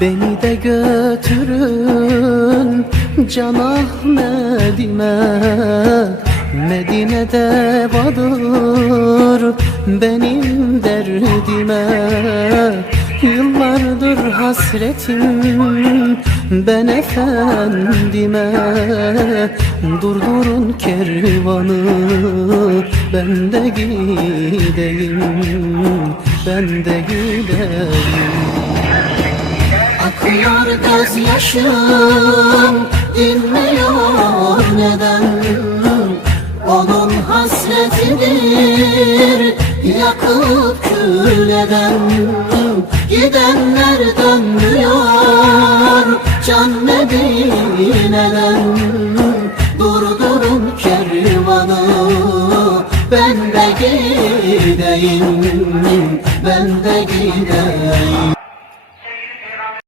Beni de götürün Can Ahmet'ime. Medine'de vardır benim derdime. Yıllardır hasretim ben efendime. Durdurun kervanı ben de gideyim Ben de gideyim Akıyor gözyaşım dinmiyor. Neden? Onun hasretidir yakıp kül eden Gidenler dönmüyor can Medine'den. Durdurun kervanı ben de gideyim Ben de gideyim